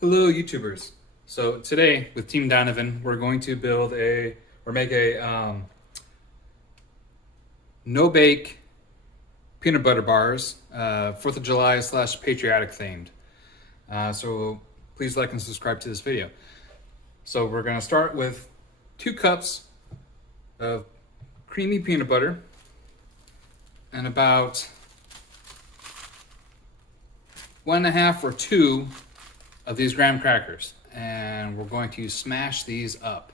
Hello YouTubers. So today with Team Donovan, we're going to make a no-bake peanut butter bars, 4th of July / patriotic themed. So please like and subscribe to this video. So we're gonna start with 2 cups of creamy peanut butter and about 1.5 or 2 of these graham crackers, and we're going to smash these up.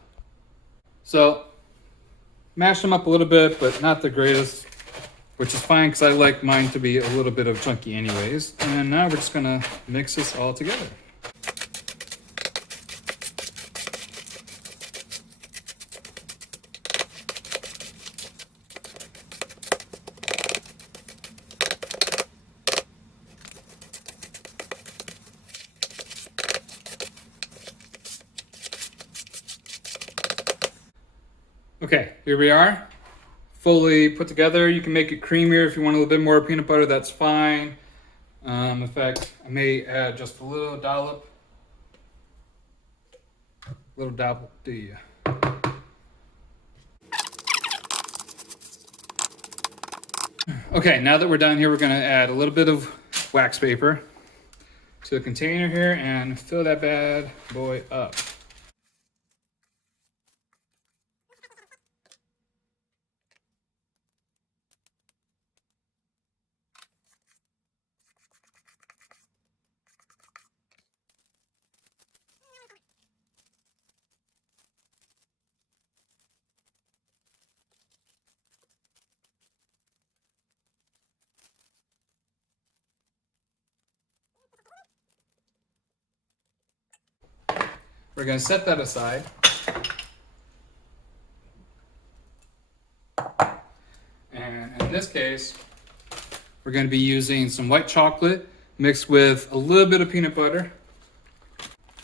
So mash them up a little bit, but not the greatest, which is fine because I like mine to be a little bit of chunky anyways. And now we're just gonna mix this all together. Okay, here we are, fully put together. You can make it creamier if you want a little bit more peanut butter, that's fine. In fact, I may add just a little dollop. Do you? Okay, now that we're done here, we're gonna add a little bit of wax paper to the container here and fill that bad boy up. We're going to set that aside. And in this case, we're going to be using some white chocolate mixed with a little bit of peanut butter.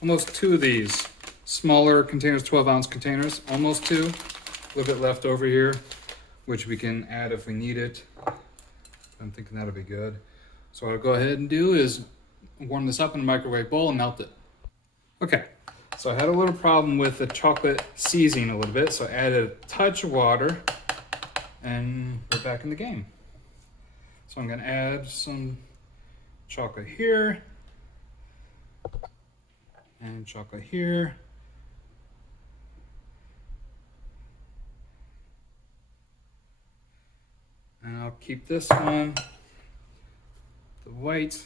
Almost 2 of these smaller containers, 12-ounce containers, almost 2. A little bit left over here, which we can add if we need it. I'm thinking that'll be good. So what I'll go ahead and do is warm this up in a microwave bowl and melt it. Okay. So I had a little problem with the chocolate seizing a little bit, so I added a touch of water and we're back in the game. So I'm gonna add some chocolate here and chocolate here. And I'll keep this one, the white.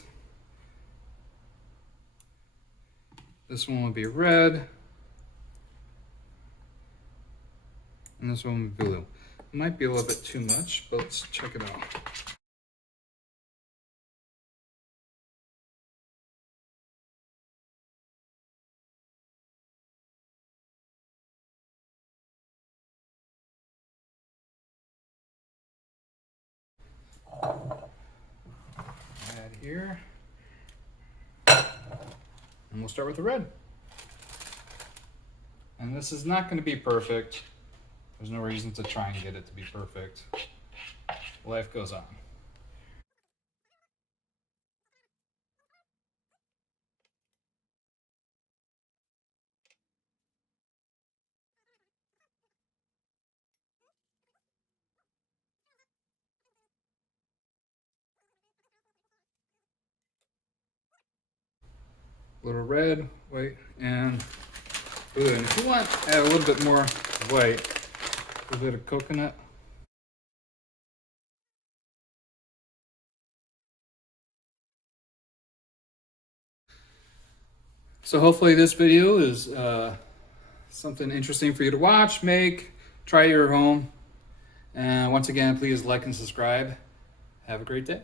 This one will be red, and this one will be blue. It might be a little bit too much, but let's check it out. Add here. And we'll start with the red. And this is not going to be perfect. There's no reason to try and get it to be perfect. Life goes on. Little red, white, and blue. And if you want, add a little bit more white, a little bit of coconut. So hopefully this video is something interesting for you to watch, make, try at your home. And once again, please like and subscribe. Have a great day.